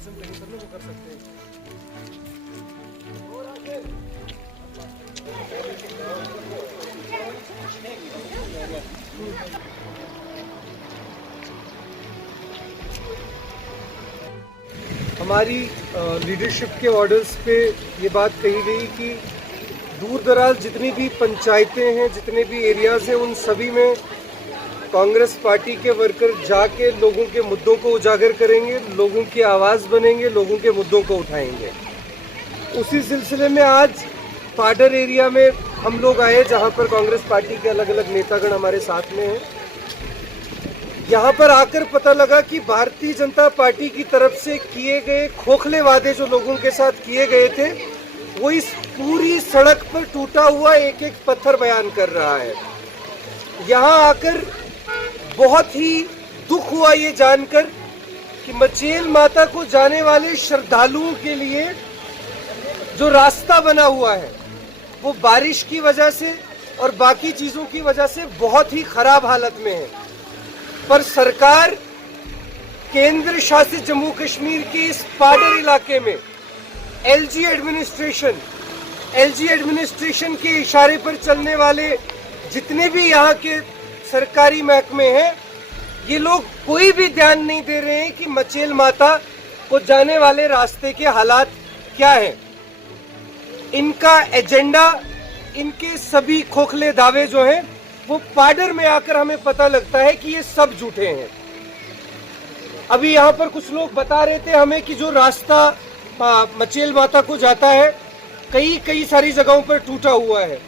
प्रशासन कहीं पर वो कर सकते हैं। हमारी लीडरशिप के ऑर्डर्स पे ये बात कही गई कि दूर दराज जितनी भी पंचायतें हैं, जितने भी एरियाज हैं, उन सभी में कांग्रेस पार्टी के वर्कर जाके लोगों के मुद्दों को उजागर करेंगे, लोगों की आवाज़ बनेंगे, लोगों के मुद्दों को उठाएंगे। उसी सिलसिले में आज पाडर एरिया में हम लोग आए, जहां पर कांग्रेस पार्टी के अलग अलग नेतागण हमारे साथ में हैं। यहाँ पर आकर पता लगा कि भारतीय जनता पार्टी की तरफ से किए गए खोखले वादे जो लोगों के साथ किए गए थे, वो इस पूरी सड़क पर टूटा हुआ एक एक पत्थर बयान कर रहा है। यहाँ आकर बहुत ही दुख हुआ ये जानकर कि मचेल माता को जाने वाले श्रद्धालुओं के लिए जो रास्ता बना हुआ है वो बारिश की वजह से और बाकी चीजों की वजह से बहुत ही खराब हालत में है। पर सरकार केंद्र शासित जम्मू कश्मीर के इस पाडर इलाके में एलजी एडमिनिस्ट्रेशन के इशारे पर चलने वाले जितने भी यहाँ के सरकारी महकमे हैं, ये लोग कोई भी ध्यान नहीं दे रहे हैं कि मचेल माता को जाने वाले रास्ते के हालात क्या हैं। इनका एजेंडा, इनके सभी खोखले दावे जो हैं, वो पाडर में आकर हमें पता लगता है कि ये सब झूठे हैं। अभी यहाँ पर कुछ लोग बता रहे थे हमें कि जो रास्ता मचेल माता को जाता है कई सारी जगहों पर टूटा हुआ है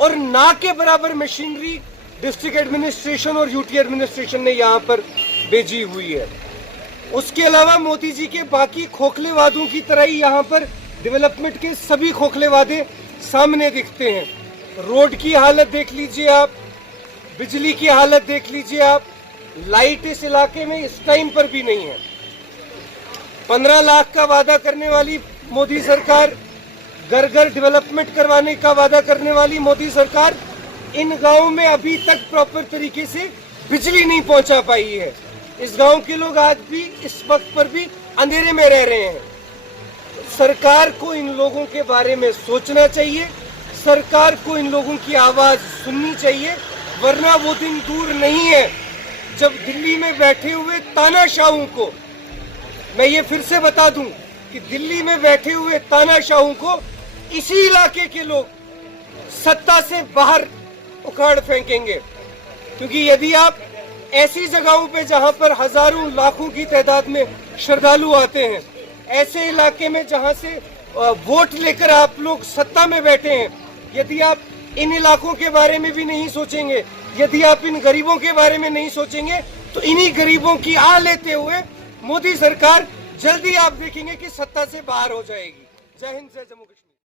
और ना के बराबर मशीनरी डिस्ट्रिक्ट एडमिनिस्ट्रेशन और यूटी एडमिनिस्ट्रेशन ने यहाँ पर भेजी हुई है। उसके अलावा मोदी जी के बाकी खोखले वादों की तरह ही यहाँ पर डेवलपमेंट के सभी खोखले वादे सामने दिखते हैं। रोड की हालत देख लीजिए आप, बिजली की हालत देख लीजिए आप, लाइट इस इलाके में इस टाइम पर भी नहीं है। 15 लाख का वादा करने वाली मोदी सरकार, घर घर डेवलपमेंट करवाने का वादा करने वाली मोदी सरकार, इन गांवों में अभी तक प्रॉपर तरीके से बिजली नहीं पहुंचा पाई है। इस गांव के लोग आज भी इस वक्त पर भी अंधेरे में रह रहे हैं। सरकार को इन लोगों के बारे में सोचना चाहिए, सरकार को इन लोगों की आवाज सुननी चाहिए, वरना वो दिन दूर नहीं है जब दिल्ली में बैठे हुए तानाशाहों को, मैं ये फिर से बता दूं कि दिल्ली में बैठे हुए तानाशाहों को इसी इलाके के लोग सत्ता से बाहर उखाड़ फेंकेंगे। क्योंकि यदि आप ऐसी जगहों पे जहां पर हजारों लाखों की तादाद में श्रद्धालु आते हैं, ऐसे इलाके में जहां से वोट लेकर आप लोग सत्ता में बैठे हैं, यदि आप इन इलाकों के बारे में भी नहीं सोचेंगे, यदि आप इन गरीबों के बारे में नहीं सोचेंगे, तो इन्हीं गरीबों की आह लेते हुए मोदी सरकार जल्दी आप देखेंगे कि सत्ता से बाहर हो जाएगी। जय हिंद, जय जम्मू कश्मीर।